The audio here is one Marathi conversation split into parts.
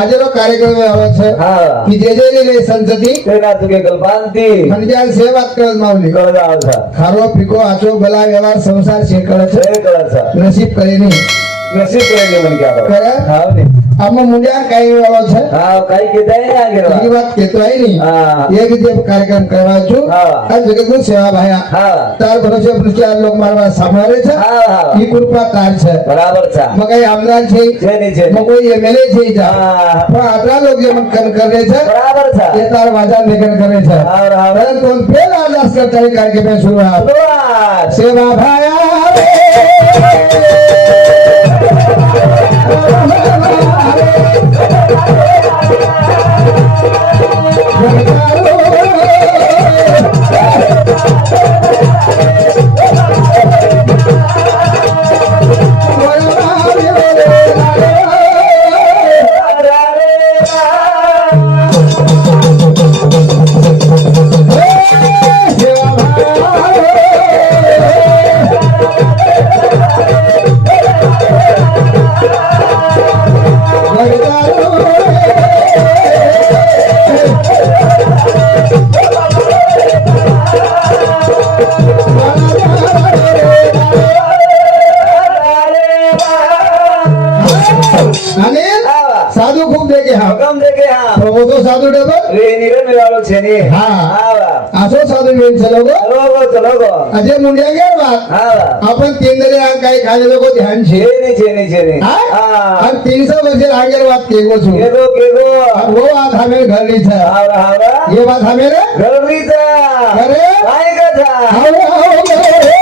આજનો કાર્યક્રમ આવે છે હા की जे जे ले संतती तेना तुगे कल्पांती म्हणजे सेवात करत माऊली कळला होता खारो पिको आचो भला व्यवहार संसार शेकळ છે ते कळाचा नसीब કરી નહીં नसीब कळले म्हण क्या કરે हाव ने આમાં મુંડિયા કઈ આવે છે हाव काही केताय ना એ गेला વાત કેતો આઈ નહીં હા એક જે કાર્યક્રમ કરવા છું હા આ જગતનું સેવા ભાયા હા તાર ભરોસે ચાર લોક મારવા સાંભળે છે હા હા ઈ કૃપા તાર છે बराबर छा मग काही आमदार છે छेनी छे मग કોઈ एमएलए છે જા हा પણ આટલા લોક જે મન કરે છે बराबर छा એ તાર વાજા નિકન કરે છે हाव हाव कारण कोण फेल आजास करता कार्यक्रम सुरुवात सुरुवात सेवा भाया અને સાધુ ખૂબ દેખે હા हुकम देखे हाँ પ્રભુ તો સાધુ ડબલ रे निरन वालो छेनी हाँ। हाव આસો સાધુ વેન છે લોકો चलो गो આજે મુંડિયા ગયા વાત हाव आपण तीन આ કઈ ખાલી લોકો ધ્યાન છે छेनी હા हाँ અને 300 વર્ષે આગળ વાત કેવો છું केगो वो વાત हमें घरनी છે हाव हाव ये बात हमें रे गरवी था अरे काय का था आओ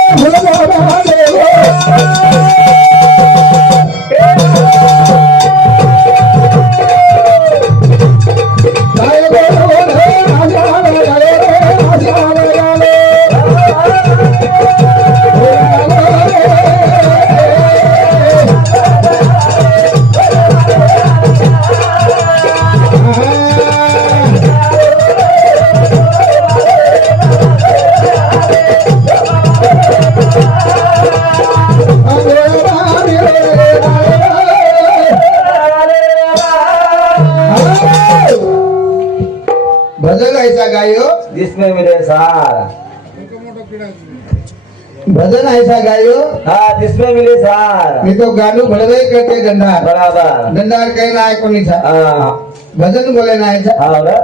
भजन ऐसा गायो जिसमें मिले सार भजन ऐसा गायो हाँ जिसमें मिले सार मी तो गाणं भडवे करते दंडार बराबर दंडार काही नाही कोणी था हाँ भजन बोले नाही था हाव रे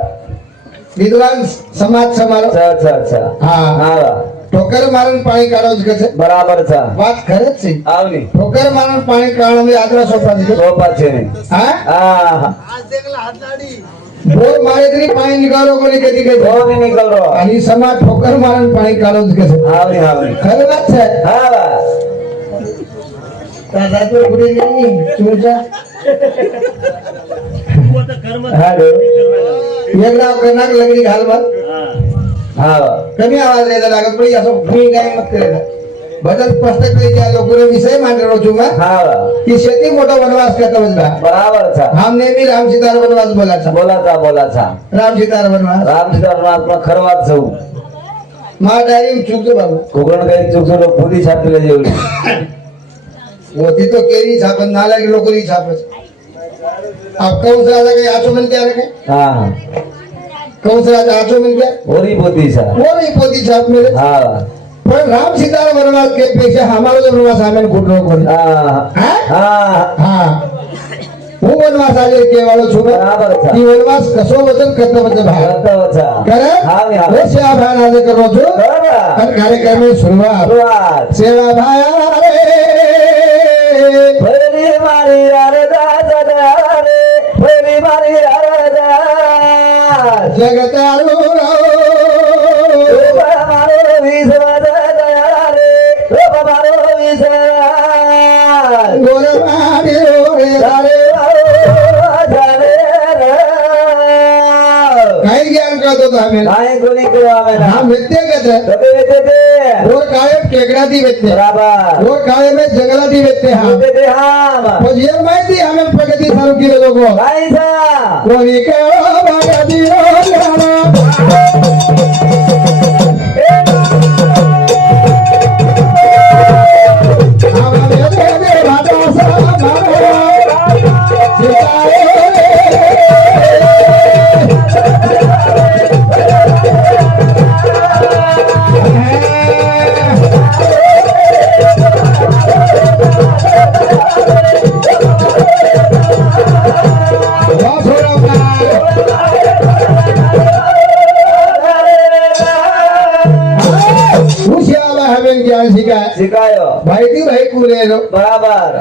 विद्वान समाज समारोह अच्छा હા हाव ठोकर मारून पाणी काढावं કે છે बराबर था વાત ખરજ છે आवनी ठोकर मारून पाणी काढणं आदरा सोपा છે सोपा छेनी હા हाँ बोर मारे तरी पाणी निघालो कोणी कधी कधी वो भी निकल रो आणि समाज ठोकर मारून पाणी काढावं કે છે आवनी खरं વાત છે हाव दादा तो पुढे नाही तुमचा हालो वेगळा करणार लगडी घालवा हाव कमी आवाज द्यायला लागत पण असं मी काय मत करायला भजन स्पष्ट કરી त्या लोકોને વિષય માંડેલો છું मैं हाव की शेती मोठा वनवास करता बसला बराबर था हम नेहमी राम सीताराम वनवास बोलायचा बोला था राम सीताराम वनवास राम सीताराम आपला खरवात जाऊ मा डायरी चुकतो बाबू कोकण काही चुकलो पुरी छापले जेवढी होती तो केरी छापत नाला की लोकरी छापत आप कौन सा काही आचो म्हणते आले काय हाँ कौन सा आचो म्हणते ओरी पोती सा वो नहीं पोती छाप मेरे हाँ पण राम सीताराम वनवास के पेक्षा हमारा जो वनवास हमें कुटलो कोणी हाँ हाँ હા હું વનવાસ આજે કહેવાળો છું બરાબર છે. કે વનવાસ કશો વચન કર્તવ્ય છે ભાઈ अच्छा કરે हाँ हाँ હું સેવા ભાઈ આજે કરો છું बराबर અને કાર્યક્રમની શરૂઆત शुरुआत સેવા ભાઈ फरी मारी अरदा सदा रे फरी मारी अरदा જગતારું મારો વિશ્વાસ દયા રે મારો વિશ્વાસ ગોર માર્યો રે જારે જારે કઈ જ્ઞાન કરતો તો અમે काय कोणी कळावे ना હા વ્યક્તિગત तबे वेते ते ગોર કાયમ ટેકડાથી વ્યક્તિ बराबर ગોર कायम जंगलाથી व्यक्ति हा वेते ते हम पण हे माहिती आम्ही प्रगती चालू केलं लोक काय सा कोणी केळो भागाती भाटा ભાઈથી ભાઈ કુરેલો બરાબર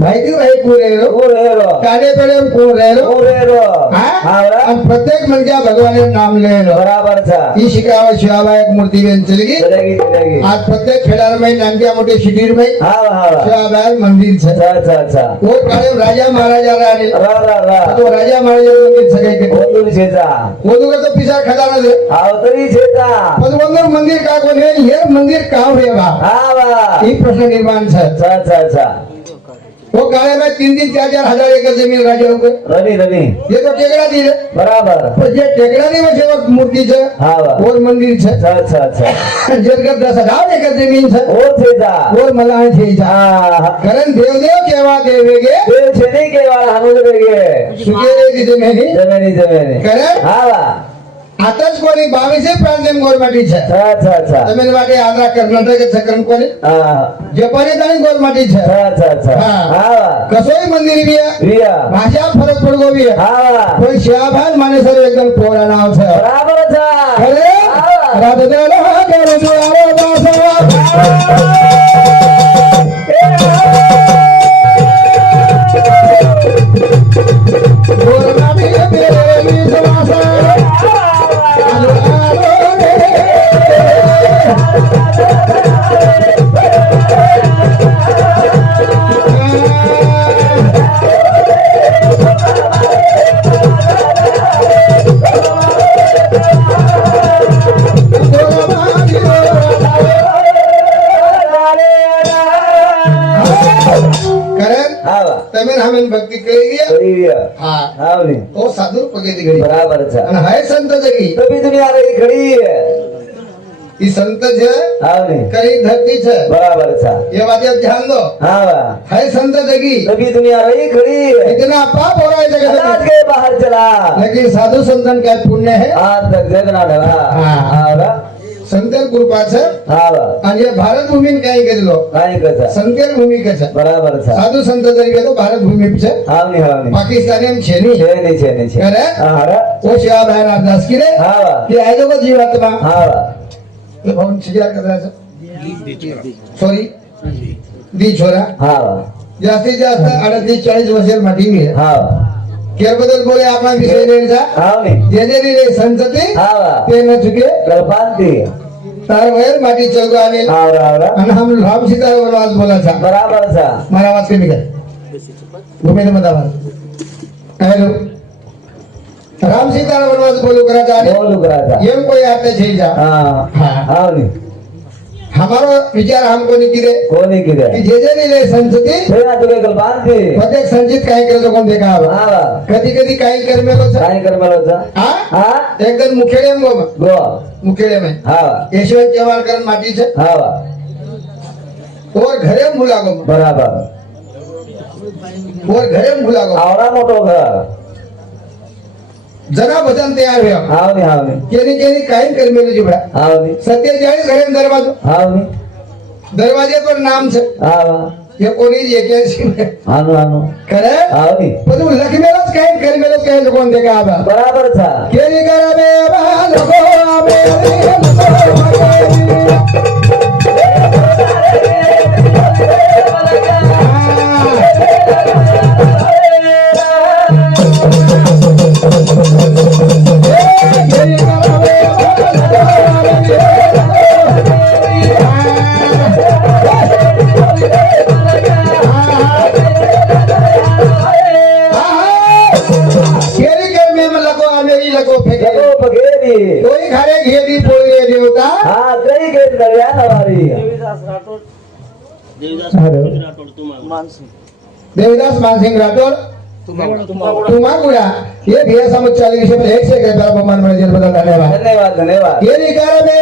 ભાઈથી ભાઈ કુરેલો કુરેરો કાને પેલે એમ કુરેલો કુરેરો હા હા અને પ્રત્યેક મંજ્યા ભગવાનનું નામ લેલો બરાબર છે ઈ શિકાવા શિવાબાઈ એક મૂર્તિ બેન ચલી ગઈ જલેગી આ પ્રત્યેક ખેડારમાં નાનક્યા મોટી શિબિરમાં હા હા શિવાબાઈ મંદિર છે અચ્છા वो काले राजा महाराजा रानी રા तो राजा महाराजा मंदिर सगळे के ઓલું છે તા वो तो तो पिसा खजाना दे આવતરી છે તા पदवंदर मंदिर का कोण है ये मंदिर कहाँ हुए बा હા વા ये प्रश्न निर्माण है અચ્છા वो काले में 3-3 4-4 हजार एकड़ जमीन राजा हो રવિ ये तो टेकड़ा दी है બરાબર तो ये टेकड़ा नहीं में वो मूर्ति है હા વા और मंदिर है અચ્છા जगह 10,000 एकड़ जमीन है ઓ છે તા और मलान है जा હા करण देवदेव केवा देवेगे દેવ છે નહીં કેવાળા હનુજરેગે सुकेरे दी जमीन જમેની करण હા વા आताच कोणी 22 प्रांत गवर्नमेंट છે અચ્છા तमिल માટે આંધ્રા કર્ણાટક ચક્રમ કોને હા जपानी ताणी गवर्नमेंट છે અચ્છા હા. હા વા कसोई मंदिर भी है રિયા भाषा फरक पड़गो भी है હા वा कोई शिवाभान माने सर एकदम कोरा नाव છે બરાબર છે अरे હા वा राधा देव करो द्वारो दासा गोरना भी तेरे भी समासा आलो आलो रे करण હા વા તમે હમેન ભક્તિ કરી ગયા રિયા હા આવની તો સાધુ પગેથી ગઈ બરાબર છે અને હાય સંત જગી તો બી દુનિયા રહી ઘડી ઈ સંત છે આવની કરી ધરતી છે બરાબર છે ये बात आप ध्यान दो હા વા हाय संत जगी તો बी दुनिया रही घड़ी इतना पाप हो रहा है जगत अनाज में के बाहर चला लेकिन साधु संतन का पुण्य है आज तक जगना ढला હા. હા વા संतर कृपा છે હા વા અને ये भारत भूमि ने कहीं કરી લો કાઈ કથા संकर भूमि का છે બરાબર છે સાધુ સંત તરીકે તો ભારત ભૂમિ છે આવની પાકિસ્તાની એમ છે નહીં છે અરે? હા રા वो शिवा बहन दास की रे હા વા ये आए लोग जीवात्मा હા વા ये भवन सिजार कर रहा है सॉरी दी छोरा હા वा जास्तीत जास्त 38-40 वर्षात माटी मी હા वा केरबद्दल बोले आपला विषय लेण्याचा આવની जेने दिले संतती હા वा ते न चुके કલ્પાંતિ तार वयर माटी चलतो आणि આવરા आणि हम राम सीता वनवास बोलाचा બરાબર છે मारा आवाज कमी कर भूमिने मत आवाज हेलो राम सीता वनवास बोलू कराचा आणि બોલું કરાતા एम कोई आपने छे जा હા हाँ। આવની हमारो विचार हमको नहीं किरे કોની કીધે कि जे जे दिले संतती તેના તુકે કલ્પાંતિ प्रत्येक संचित काही करतो कोण देखा आवा હા वा कधी कधी काही कर्मेलो छ કાઈ કરમેલો છે हा હા एकदम मुखेडेम गो ગો मुखेडेम है હા वा यशवंत चव्हाणकर माटी છે હા वा और घरे मुलागो બરાબર और घरे मुलागो આવડા મોટો ઘર जना भजन तयार हुआ આવની આવની केनी केनी काही कर्मेलो जीवडा આવની 47 घरे दरवाજો આવની दरवाजे पर नाम છે હા वा ये कोणी 81 આનું આનું करे આવની બધું લખમેલો જ काही કર્મેલો જ काही કોણ દેખા આવા બરાબર છે કેરી કરમે બા લોકો આમે કેરી કરમે લગો આમેરી લગો ફેકે જગો પગેરી કોઈ ઘરે ઘેરી પોળી રે દેવતા હા કઈ ગઈ દરિયા નવારી देवदास मानसिंह राठौर तुमागुड़ा ये भी ऐसा मुझे चालीस विषय में एक से कहता है बमान मर्जी बदल धन्यवाद ધન્યવાદ ધન્યવાદ ये निकर में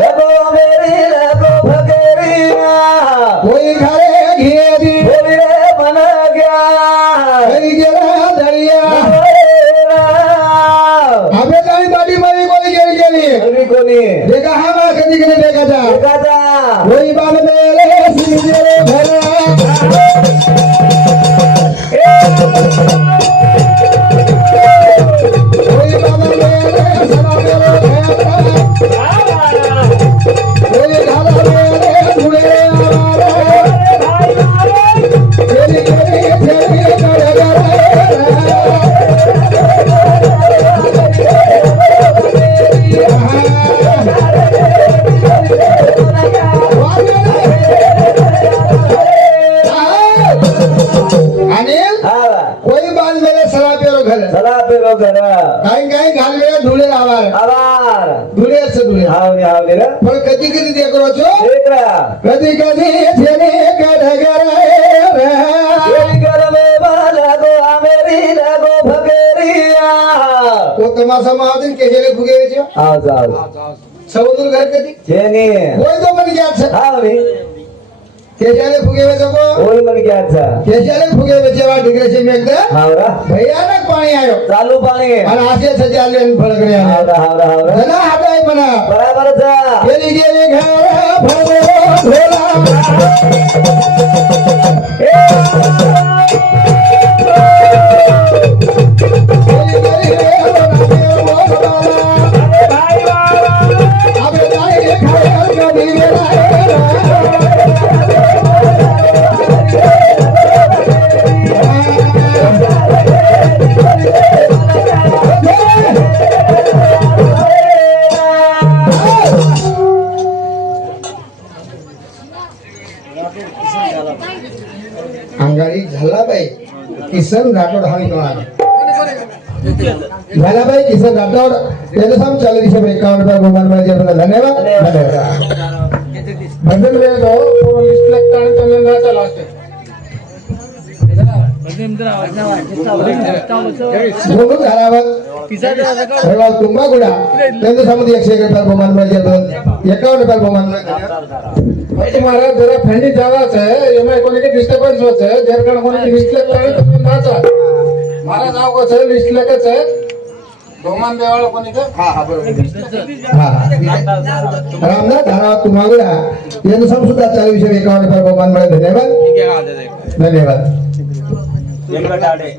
જગો મેરી લગો પગેરી कोई घरे घेरी બોલી રે બન ગયા कई जरा दरिया अबे काली बाटी मरी कोई गेली गेली અભી કોની देखा हम कदी कदी देखा जा કાકા कोई बाल मेरे सीधे भरा कोई बाल मेरे सना मेरे भरा कोई घाला मेरे मुड़े काही घालवे धुळे आवार आभार धुळे असं धुळे हावनी रे पण कधी कधी ते करो છો एकरा कधी कधी જેને ગડગડાએ રે એવી ગરમે લાગો આમેરી લાગો ફકેરિયા તો તમાસામાં આવતું કે જેને ભૂગે છે આવ જાવ સૌનું ઘર કદી જેની કોઈ તો મને યાદ છે હાવની કે જેને ભૂગે છે કો ઓય મને ક્યાં છે કે જેને ભૂગે છે વા ડિગ્રે છે મેકદા હાવરા ભયાનક પાણી આવ્યો ચાલુ પાણી અને આસે સજાલે ફળગડ્યા હાવરા ધના હાટાય મના બરાબર છે ગેલી ગેલી ઘર ભરો ભોલા अंगारी झालाबाई किसन राठोड हा कोण झालाबाई किसन राठोड याचं साम चालू दिशा 51 रुपये बहुमान मध्ये आपल्याला धन्यवाद भजन वेळ तो पूर्ण लिस्ट लागतं आणि त्यांना जायचं लास्ट बोलून झाल्यावर तुम्बागुडा त्यांचं सामोर 101 रुपये बहुमान मध्ये 51 रुपये बहुमान तुम्हारा जरा फैंडी जागा છે એમાં કોની ડિસ્ટર્બન્સ છે જેર કારણ કોની લિસ્ટ લગાડે તમે નાચા મારા જાવ કો છે લિસ્ટ લગે છે ભગવાન દેવાળો કોની કે હા હા બરોબર હા રામનાથ ધારા तुम्हागुडा यांचं सम सुद्धा 40 विषय 51 रुपये बहुमान મળે ધન્યવાદ ધન્યવાદ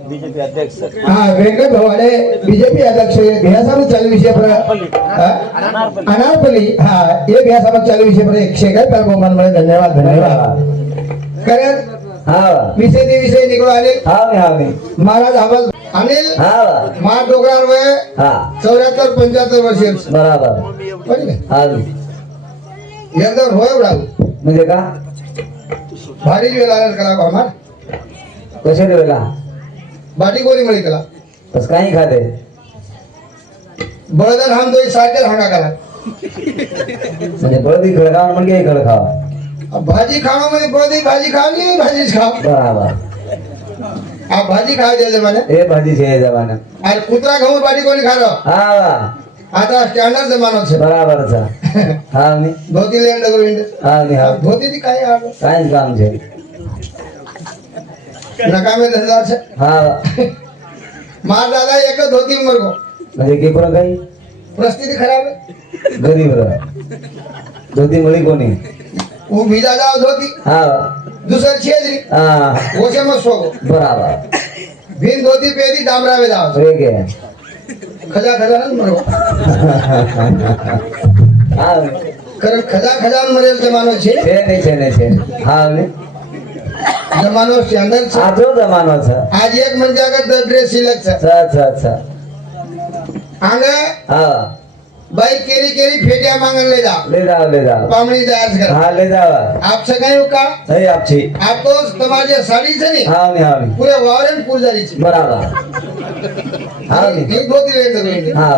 बीजेपी अध्यक्ष हाँ वेंकट भवाने बीजेपी अध्यक्ष भैयासाहेब 40 विषय पर अनारपली हाँ ये भैयासाहेब 40 विषय पर 101 बहुमान મળે धन्यवाद धन्यवाद कारण हाँ विषय निघून आले हावनी महाराज आवाज अनिल हाँ महार डोंगरावर वय हाँ 74 75 वर्ष बराबर हावनी एकदम होय उडाल म्हणजे का भारी वेळ आला कला आम्हा कसे देवेला बाटी कोणी मिळी कला बस काही खाते बळदर हम तो सारखे हांगा कला म्हणजे बळदी खडकावून म्हणजे खड खावा भाजी खावा म्हणजे बळदी भाजी खावी भाजीच खाव बराबर આ ભાજી ખાવા જાય મને એ ભાજી છે એ જમાના આ કૂતરા ઘઉં બાટી કોની ખારો હા આ તો સ્ટાન્ડર્ડ જમાનો છે બરાબર છે હાવની ધોતી લઈને ડગરો હાવની હાવ ધોતી થી કાઈ આવે કાંઈ જ કામ છે નકામે ધંધા છે હા માર દાદા એક જ ધોતી મરગો म्हणजे की पुरा काही परिस्थिती खराब आहे गरीब रहा धोती मળી कोणी હું બીજા જાવ ધોતી હા दूसर છે જ નહીં હા ઓછે માં સોગો બરાબર ભીન ધોતી પહેરી ડામરાવે જાવ રે કે ખજા ખજા ન મરગો હા ખજા ખજા મરેલ જમાનો છે છે હાવની જમાનો સ્ટાન્ડર્ડ છે આજો જમાનો છે આજ એક મંજાગત ડ્રેસ સિલેક્ટ છે अच्छा આંગે હા બાઈ કેરી કેરી ફેટિયા માંગન ले जाओ पामणी जायच कर हाँ ले जावा आप सगळे का नहीं आपची आप तो તમારી સાડી છે ને हावनी પૂરે વાવરણ પૂજારી છે बराबर हावनी એક ધોતી લઈને ગઈ हाँ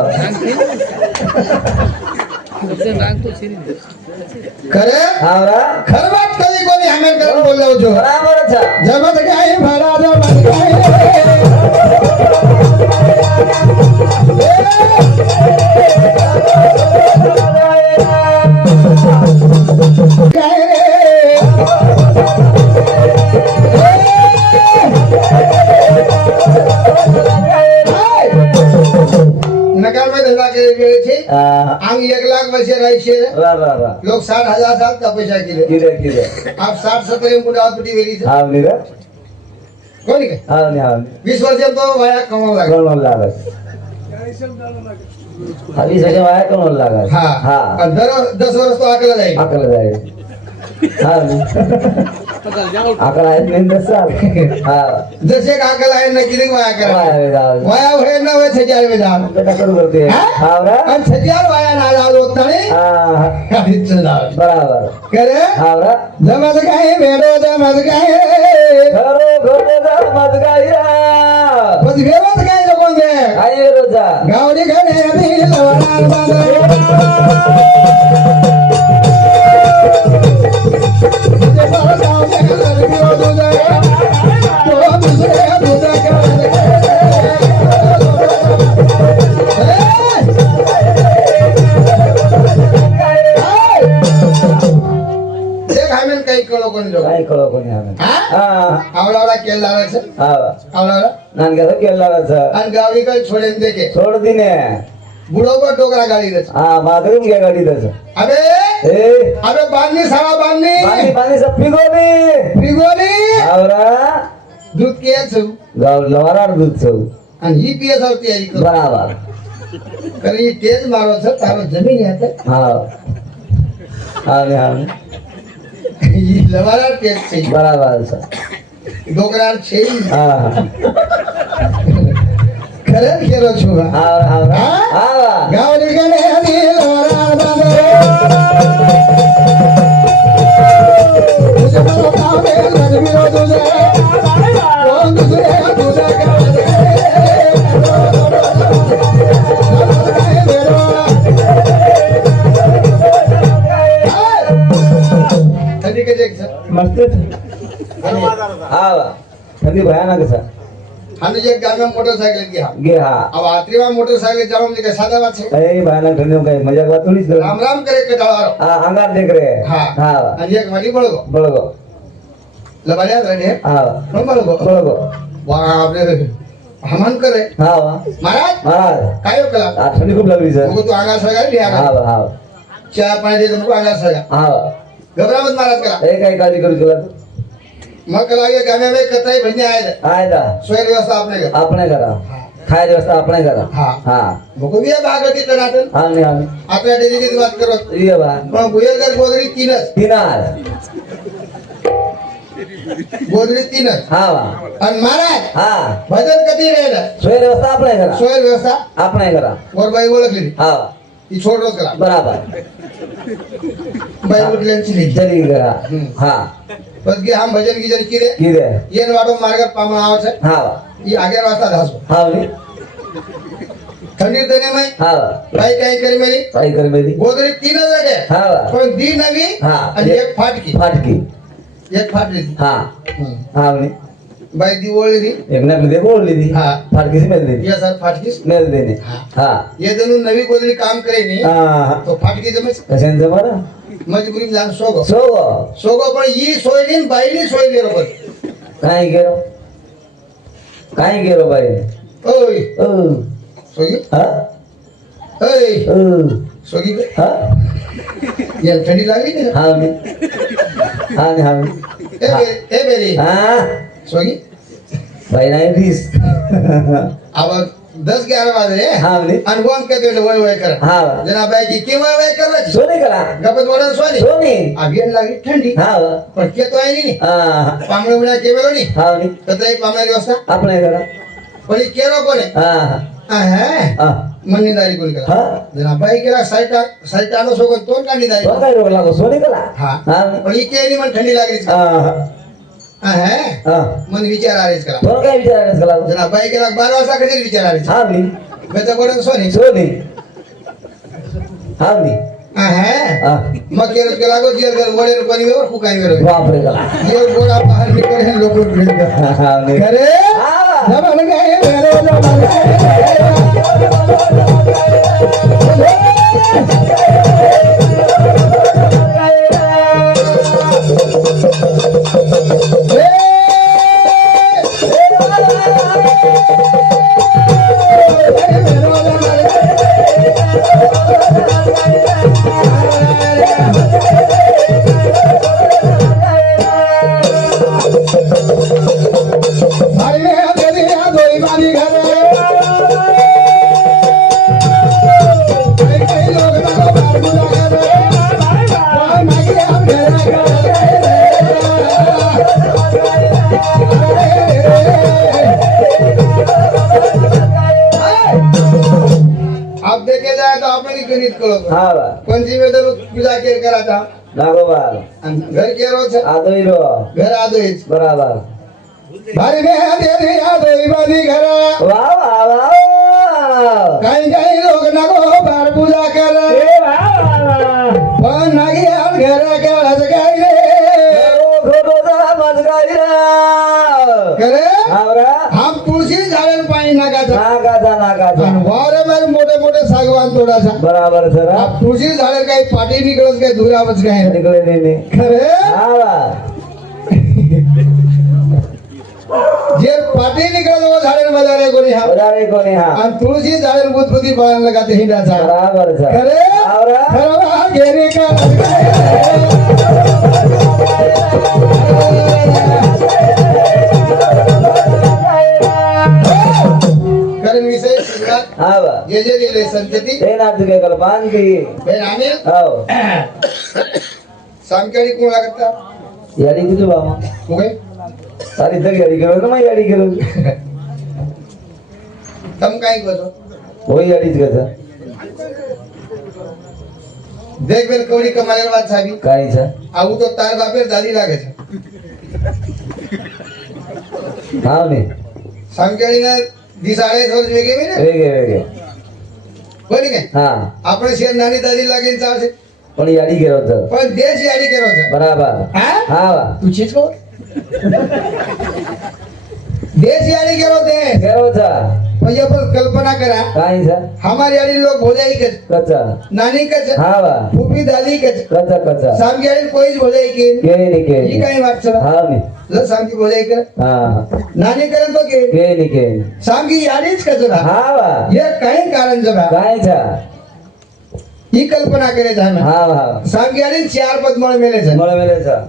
કરે हावरा ખરવાટ કરી કોની હમે કર બોલલો છો बराबर છે જમત ગાય ભરા જમત ગાય નકારમાં ધંધા કરી રહ્યો છે આમ 1 લાખ વર્ષે રહી છે बराबर लोग 60,000 साल का पैसा किले किरे आप 60-70 में बुढ़ा पटी वेरी से हावनी रे कोणी काय हावनी 20 वर्ष तो वाया कमावा लागला कोण लागत अभी सगळे वाया कोण लागत हा हाँ आणि दर 10 वर्ष तो आकला जाईल अकल जाय हावनी अकल आहे मेन दसाल हाँ जसे का आकला आहे ना किती वाया करा वाया जाव वाया होय ना होय 6000 में जाण बेटा करू करते हावरा आणि 6000 वाया ना जाव होताने हाँ काहीच जाव बराबर करे हावरा जमत काय वेडो जमत काय घरो घोटे जा मत गाया बस वेवत काय कोण दे काय रोजा गावडी घरे लवणार बांधे तुझे गाव काही कळो कोणी लोक काय कळो कोणी आम्ही आवडावडा केला आवडावडा ನನಗೆ ಕೇಳಲಾಗ आणि गावी काही छोडेन देखे छोडदिने बुडोबर डोकरा गाडी देच माधुरी गाडी द्यायचं अबे ए अबे बांधणी साळा बांधणी पाणी पाणी पिगोनी पिगोली आवरा दूध केच गाव लवाराड दूध चौ आणि ही पीएस होती आई बराबर कारण ही तेज मारो छ तारो जमीन येते हा आणि आणि ही लवारा तेज छै बराबर सर डोकरा छै हा खरं केलं छु हा हा हा गावडी गणे हदी लवारा बांधे तुझे गाव में लग्न तुझे कोण तुझे तुझे मस्त हा थंडी भयानक सर हम एक गांव में मोटरसाइकिल गया गे हा अब आत्रीवा मोटरसाइकिल जाओ मुझे के सादा बात है ए भयानक थंडी में काय मजाक बात थोड़ी राम राम करे के डालो हा अंगार देख रे हां हा आणि एक वाली बळगो बळगो लबाड्या रे हा बळगो बळगो बाप रे हमान करे हा महाराज महाराज काय केला आ थंडी खूप लागली सर मग तू अंगार सगळा लिहा हा हा चहा पाणी दे तू अंगार सगळा हा घबरावत महाराज करा ए काय काळजी करू तुला मग कला ये गाने में कतई भन्ने आए आयदा सोय व्यवस्था आपने कर આપણે કરા ખાય વ્યવસ્થા આપણે કરા હા હા भोगविया बागती तनातन હા ને હા आपल्या डेली की बात करो ये बा पण गुयरगर गोदरी तीनच दिनार गोदरी तीनच હા वा आणि महाराज હા भजन कधी राहिलं સોય વ્યવસ્થા આપણે કરા सोय व्यवस्था આપણે करा गोरबाई ओळखली હા ती छोड रोज करा બરાબર बाई उठल्यांची लिहिली ચલી કરા હા बस की हम भजन की जरी किरे કીધે येन वाडो मार्ग पामण आवश्यक હા वा ही आगे वाजता धासो હા नी थंडी देणे में હા बाई काय करी मेली काय कर मेली गोदरी तीनच रगे हा वा पण दी नवी हा. आणि एक फाटकी फाटकी एक फाटली ती. હા હા नी बाई दी ओळली ती एक नकली दे बोलली दी हा. फाटकी से मेल देनी या सर फाटकीस मेल देनी हा ये जणू नवी गोदरी काम करे नी हा तो फाटकी जमच कशांचं बरं मजबुरी जान सोगो सो सोगो पण ही सोय नी बाईनी सोय दे रोबत काय गेलो बाई ओय ओ सोगी हा ओय ओ सोगी हा या थंडी लागली नी हा नी हा नी हा नी ए बेरी हा सोगी बाई नाही फीस अब 10-11 वाजे हा नी आणि वम कहते वय वय कर हा जना बाई की के वय वय कर सोनी करा गपत वडन सोनी सोनी अभियान लागली थंडी हा पण के तो आहे नी हा पामळे मुळा केवेलो नी हा नी तत्रे पामळे व्यवस्था આપણે करा पण ही केरो कोणे हा आहे हा मन्नीदारी कोणी करा हा जना बाई केला साईट आलो सोबत तो कांडीदारी तो काय रोग लागो सोनी करा हा हा पण ही केली मन थंडी लागलीच हा आहे हा मन विचार आलेच करा तो काय विचारायचं कला जना बाई केला 12 वाजता कधी विचार आलेच हा नी गचा वडन सोनी सोनी हा नी आहे हा मग केलं के लागो जेल घर वडे कोणी वेवर फुकाई वेवर बापरे कला जेल गोळा बाहेर निकले लोक भेट हा नी अरे हा जमान गए मेरे जमान आप देखे जाए तो आपने की गणित करो हा वा पंचमी में तो पूजा के करा था नागोबाल घर के रोज आदोईरो घर आदोईच बराबर भारी में दे दे आदोई बादी घर वा वा वा काही लोक नको बार पूजा कर ए बाबा पण नाही यार घर केळाच काय रे खोटोचा मजगाईरा करे आवरा हम तुळशी झाडाला पाणी नाकाचा नागाचा आणि वारे मध्ये मोठे मोठे सागवान तोडाचा बराबर सर आप तुळशी झाडाला काही पाठी निघळत काय धुरावच काय निकले नेने खरे आवा जे पाठी निघळत वो झाडाला मजारे कोणी हा बराबर कोणी हा आणि तुळशी झाडाला बुद्धबुद्धी बाळाला लगाते हिंडाचा बराबर सर खरे आवरा खरवा घेणे का कारण विषय शिकतात आवा जे जे दिले संतती ते ना तुझे कल्पांती बेन आम्ही हो सामकेडी कोण लागता याडी किती बाबा तू काय सारी तर याडी केलं ना मग याडी केलं तम काय करतो होय याडीच कसं देख बेल कवडी कमालेला वाद साहेब काय सर आऊ तो तार बापेर दादी लागे हा मी सामकेडी ना दिसाळे थोड वेगळे वेगळे वेगळे बरी काय हा આપણે શેર નાની દાદી લાગીને ચાલશે पण याडी केलं होतं પણ દેશ યાદી કર્યો છે बराबर હા हा वा તું ચીજ કહો देश यादी करो दे केलं होतं म्हणजे आपण कल्पना करा काय सर हमारी यादी लोग भोजाई कच कच्चा नानी कच हा वा फूफी दादी कच कच्चा कच्चा साम यादी कोईच भोजाई की केली ही केली काही वाटचं हा मी ल साम की भोजाई कर हा नानी करन तो के केली साम की यादीच कच ना हा वा ये काही कारण जबा काय सर ही कल्पना करे जाना हा वा साम की यादी चार पद मळ मेले છે मला मिळेल सर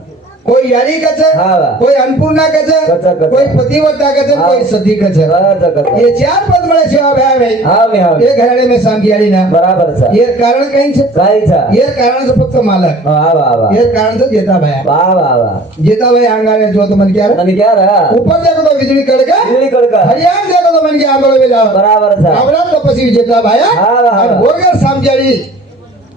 कोई यादी कच हाँ। कोई अन्नपूर्णा कच कच, कच। कोई पतिव्रता कच हाँ। कोई सती कच कच्चा कच्चा ये चार पद मळे છે भाई हा मी हा ये घराडे में साम की यादी ना बराबर सर ये कारण काही છે काय सर ये कारण से फक्त मालक हा वा वा ये कारण से जेता भाई वा वा वा जेता भाई आंगाने जो तो मन क्या आणि क्या रा ऊपर देखो तो बिजली कड़का बिजली कड़का हरियाणा देखो तो मन क्या आंगलो में जाओ बराबर सर आवरा तपसी जेता भाई हाँ, हाँ। और भोगर सामजारी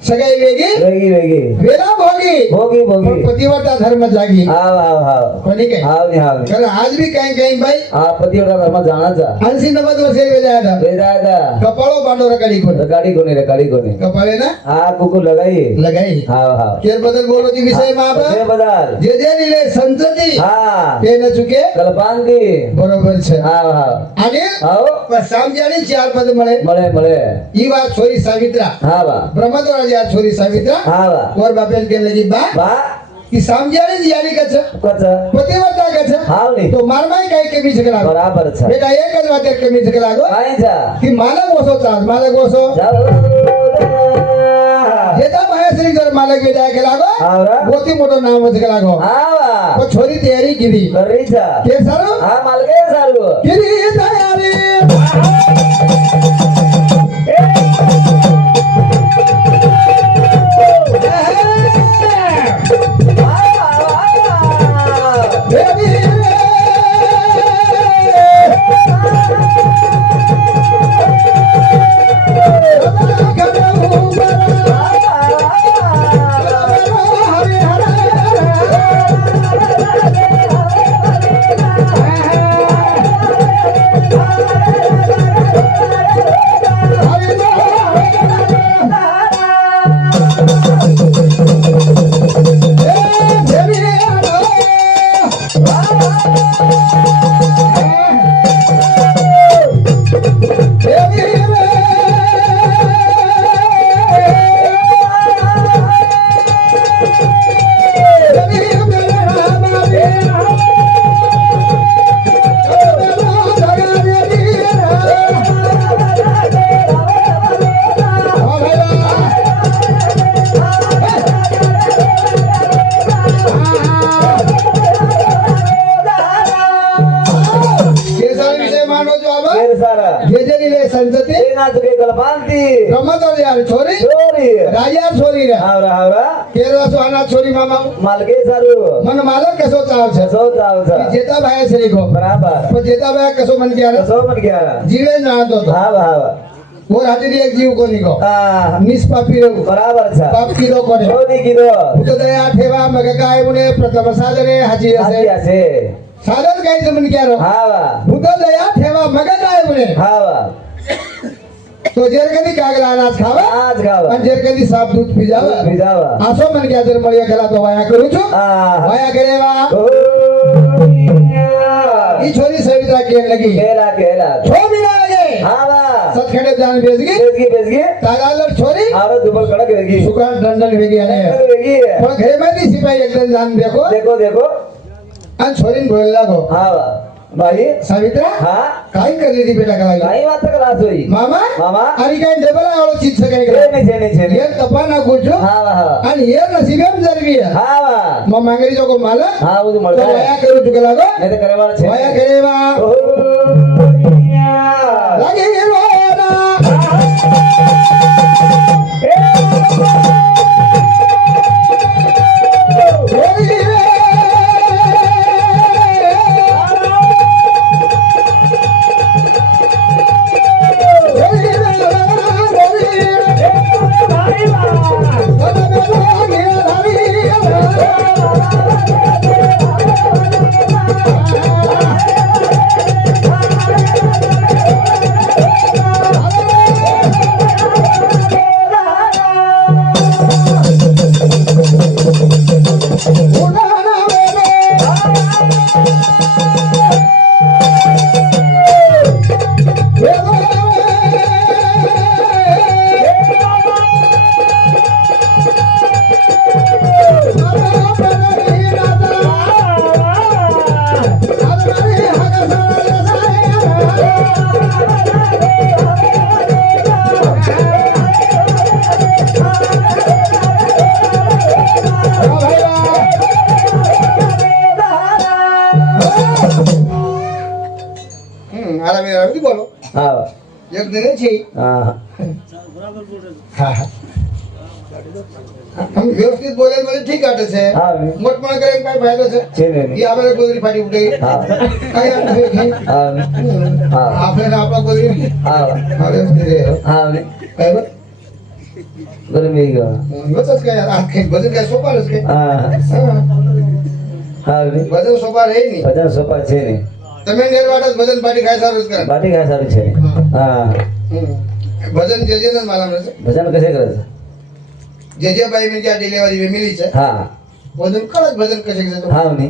सगाई वेगी वेगी वेगी वेला भोगी भोगी और भोगी पतिव्रता धर्म जागी हा वा हा कोणी काय हा मी हा मी कारण आज भी कहीं कहीं भाई हा पतिव्रता धर्म जाणाचा 80-90 वर्षे वेजाया था वेदायदा कपाळो बांडो रकडी कोण गाडी कोणी कपाळे ना हा कुकू लगाई लगाई हा हा केर बदल बोलो की विषय ते माप बदल जे जे दिले संतती हा ते न चुके कल्पांती बरोबर છે हा हा आणि हाओ सामजारी चार पद મળે મળે મળે ઈ વાત છોરી સાવિત્રા हा वा ब्रह्मद्वारा या छोरी सावित्रा हा वा और बापेल के लगी बा वा की सामजारी जी यानी कछ कच्चा पतिव्रता कछ हा नाही तो मारमाई काही कमी झगडा बराबर सर बेटा एकच वाटे कमी झगडा गो काय जा की मालक वसो चाल मालक वसो जेता बाहेर श्री जर मालक विदाय केला गो आवरा मोठी मोठं नाम झगडा गो हा वा तो छोरी तयारी केली करीचा के सारो हा मालके सारू केली तयारी बेबी संतती ब्रह्मद्वार यार छोरी राजा छोरी रे आवरा आवरा केरवा सुहाना छोरी मामा मालके सारू मन मालक कसो चाव છે कसो चावचा जेता भाई श्री को बराबर पण जेता भाई कसो मन किया कसो मन गया जीवे ना तो हा वा हा वो हाती एक जीव कोणी को हा निष्पापी रे बराबर छा पाप किलो कोणी होदी किदो भूत दया ठेवा मग काय मुने प्रथम साधने हाजी आसी असे आसे साधन काय जमन क्या रो हा वा भूत दया ठेवा मग काय मुने हा वा तो जेर कधी कागला अनाज खावा आज गाव आणि जेर कधी साफ दूध पिजावा વિધાવા આસો મન કે જર મળ્યા ખેલા તો વાયા કરું છું આ વાયા કરેવા ઓ ઈ છોરી સવિતા કેન લગી કેલા કેલા છો બિના લગે આવા સતખડે જાન બેસગી બેસગી તાગાલર છોરી આરો દુબલ કડક વેગી સુકાન દંડન વેગી અને વેગી પણ ઘરે માંથી સિપાઈ એકદમ જાન દેખો देखो देखो અને છોરીને બોલ લાગો આવા ભાઈ સવિતા હા કાઈ કરી દીધી બેટા કલાઈ કઈ વાત કલાસ હોઈ મામા મામા આરી કાઈ ડબલ આવળો ચીજ સકાઈ છે કરે ને છે ને છે ને એ તપા ના ગુજો આવા હા અને એ નસીબે જરવી આવા માં માંગરી જો કો માલા હા બધું તો મળતા વાયા કરું છું લાગો નહીં તો કરે વાળા છે વાયા કરેવા ઓ લાગે રોના બોલો આવા એક દિન છે હા હા हम व्यवस्थित बोले म्हणजे ठीक वाटत છે હા मोठमोठ करे काय फायदा છે છે ને ઈ આપણે ગોદરી ફાટી ઉઠે હા काय આપણે હા હા આપણે આપણા ગોદરી આવા હા વ્યवस्थित રહે હા काय बरं ગરમી ગયો बसच काय आज काय वजन काय सोपारच काय હા हा. હા वजन सोपार आहे नाही બધા સોપા છે ને તમે નેર વાટત वजन पाटी काय सारच करा બાટી ખાય સારું છે હા वजन जे जे मला म्हणायचं ભજન કશે કરે છે जे बाई म्हणजे डिलिव्हरी मिली છે હા वजन कळत वजन कसे घेतो હા ને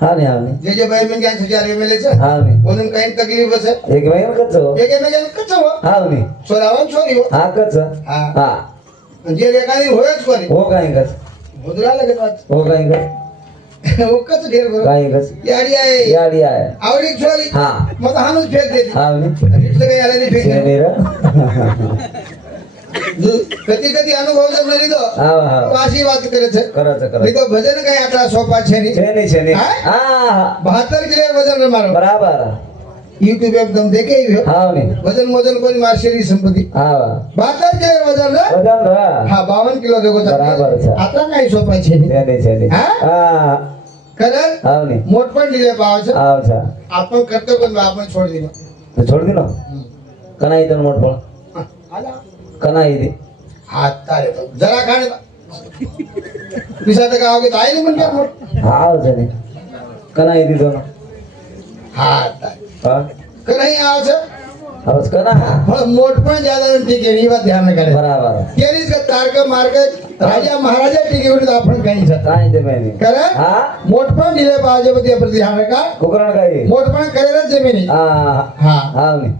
હા ને હા ने जे बाई म्हणजे 8000 मिली છે હા ने वजन काही तकलीफ છે એક મહિનો કચ્છો एक एक कच्चा हो હા ने छोरावन छोरी हो હા કચ્છ हा હા जे एखादी होयच कोणी हो काय कच्छ भुदरा लगत वाच हो काय कच्छ हो कच ढेर भर काय कच्छ याडी आहे याडी आहे आवडी छोरी हा मग हानूच फेक देते हा ने इथलं काही आलं नाही फेक છે ને રે कधी कधी अनुभव जर नाही दो હા હા तो अशी बात करे છે કરો છે કરો નહીં તો ભજન કઈ આટલા સોપા છે નહીં છે ને હા? હા 72 કિલો वजन मारो બરાબર YouTube एकदम देखे ही हो હા ને वजन वजन कोणी मार्शेरी संपत्ती હા 72 किलो वजन रे વજન રા हा 52 किलो देखो बराबर છે. आता काही सोपा છે નહીં છે ને હા? હા कारण હા ने मोठ पण दिले पाव છે આવ છે आपण करतो पण आपण छोड दिलो તો છોડ દીનો કના ઈ તને મોટ પડ आला કના ઈ દી हात तारे तो जरा खाणे पिसा टका आगे तो आई नहीं बन गया मोठ હા આવ છે ને કના ઈ દીધો हात तारे હા कहीं आओ છે હવે કના मोठ पण ज्यादा ठीक आहे ही बात ध्यान करे બરાબર केरीज का तारक मार्ग राजा महाराजा टिके उठे तो आपण काही नाही કાઈ દે મેની करे હા मोठ पण दिले पाहिजे प्रति प्रति ध्यान रखा કુકરણ કાઈ मोठ पण करेलच जमिनी હા हाँ હા ને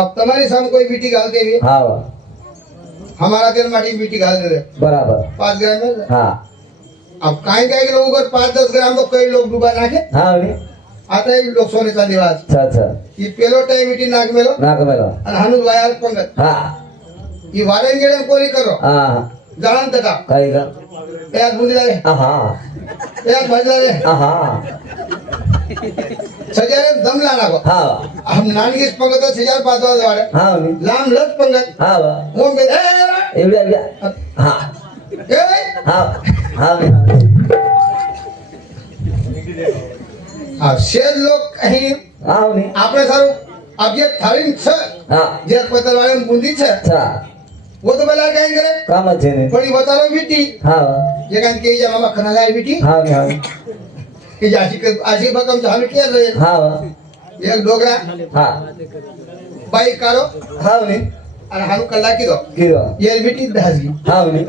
अब तुम्हारी सामने कोई बीटी डालते हुए હા हमारा तेल माटी की बीटी डाल दे બરાબર 5 ग्राम में હા अब कहीं लोग अगर 5-10 ग्राम तो कई लोग डुबा नाखे હા ને आता ही लोग सोने चांदी वाज અચ્છા અચ્છા ये पेलो टाइम बीटी नाक मेलो ના કમેલો आणि हानूच वाया पंगत હા ये वारे गेले कोणी करो હા जाणन तका કાઈ કા यात बुंदीला रे આહા यात भाजला रे આહા सजारे दम लाना को હા हम नानगीस पंगत सजार पातवा वाले હા ને लाम लत पंगत હા वो में એવડે એવડે હા ए भाई હા હા हाँ शेर लोग कहीं હા ને आपने सारू अब ये थाली छ હા जे पत्थर वाले में बूंदी छ અચ્છા वो तो बला कहीं करे કામ જ છે ને थोड़ी बतारो बेटी હા ये कहीं के जा मामा खाना लाए बेटी હા ને હા कि जासी के आशी बकम चालू किया रहे હા एक डोगरा હા બાઈક કારો હાવની અને હારું કલા કીધો કીધો યાર વીટી દાસી હાવની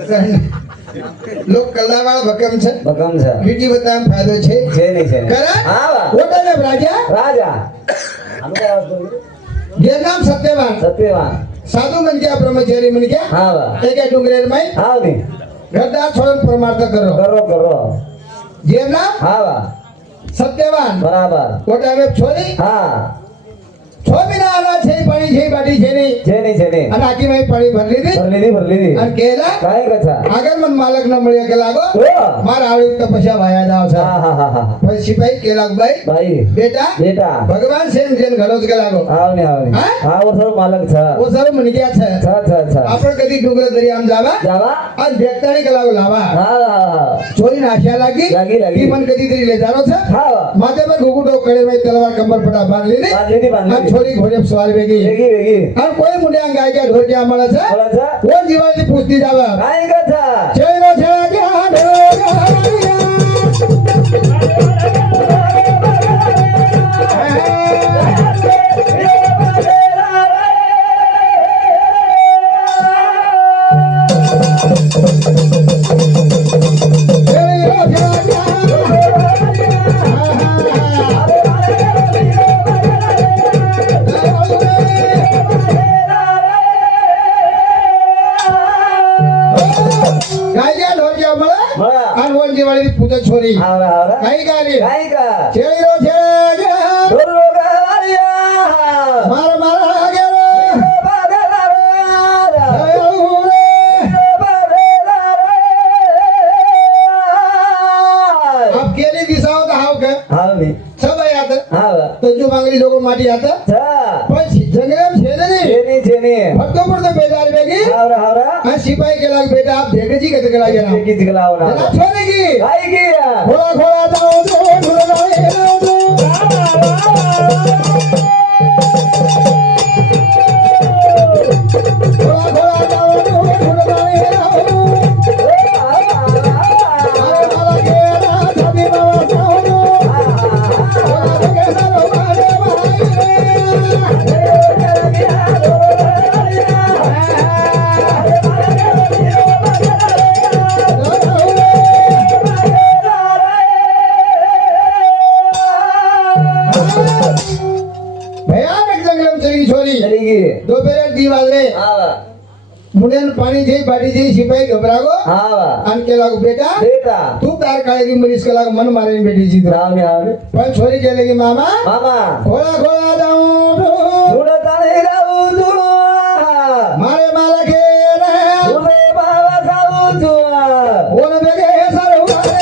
લોક કલા વાળા ભકમ છે ભકમ છે વીટી બતામ ફાયદો છે છે નહીં છે કરા હા વા ઓટા ને રાજા રાજા જે નામ સત્યવાન સત્યવાન સાધુ મન ગયા બ્રહ્મચારી મન ગયા હા વા એ કે ડુંગરેર માં હાવની ગરદાર છોડન પરમાર્થ કરો કરો કરો જે નામ હા વા સત્યવાન બરાબર ઓટા ને છોડી હા છો બિના આલા છે પાણી છે બાટી છે નહીં છે નહીં છે નહીં અને આખી માં પાણી ભરી દીધી ભરલી દી અને કેલા કાંઈ કથા આગળ મન માલક ન મળ્યા કે લાગો ઓ માર આવડી તો પછી વાયા જાવ છે હા હા હા હા પછી સિપાઈ કે લાગ ભાઈ ભાઈ બેટા બેટા ભગવાન સેન જેન ઘડો કે લાગો આવને આવને હા? હા ઓ સર માલક છે ઓ સર મને ક્યાં છે છ આપણે કદી ડુંગર દરિયામાં જાવા જાવા અને બેકતાની કે લાગો લાવા હા હા ચોરી નાખ્યા લાગી લાગી. ઈ મન કદી દરી લે જારો છે હા માથે પર ઘૂઘુટો કરે ભાઈ તલવાર કમર પટા બાંધ લીધી બાંધી અને છોરી ઘોડે સવાર વેગી વેગી વેગી અને કોઈ મુંડિયા ગાય ગયા ઢોર ગયા મળે છે બોલે છે ઓ જીવાજી પૂછતી જાવા કાંઈ કથા ચેરો છે ગયા ઢોર છોરી આવરા આવરા કઈ ગાલી કાંઈ કા છેડો છે ડોરો ગાલિયા મારા મારા ગેરો आप केली दिसाव तर हाव का हावनी सब आता हावा तंजू मांगली लोक माटी आता छा पण जंगलाम छेदे नहीं जेनी जेनी फटको पड़तो बेदार बेगी आवरा आवरा हाँ सिपाही के लाग बेटा आप देखे जी कहते कला गया की जिगलाव ना ना छोड़े की काई किया खोला खोला जाओ तो ढूंढ जाओ ये जाओ तो खोला खोला जाओ तो ढूंढ जाओ ये जाओ तो मारा मारा के ना छवि बाबा जाओ तो खोला के सारो मारे भाई ભયાનક જંગલમ ચલી છોરી चली गई दोपहर दीवाल रे आवा मुंडेन पानी जई बाटी जई सिपाही घबरागो आवा आन के लागो बेटा बेटा तू तार काळेरी मरीस के लागो मन मारे बेटी जी रावने आवने पण छोरी के लगी मामा मामा खोला खोला जाऊं थोड़ा ताने राऊ तू मारे माला के रे तुझे बाबा साऊ तू ओन बेगे सर मारे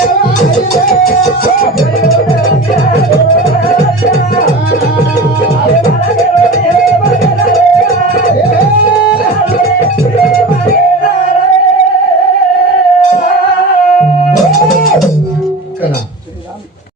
कना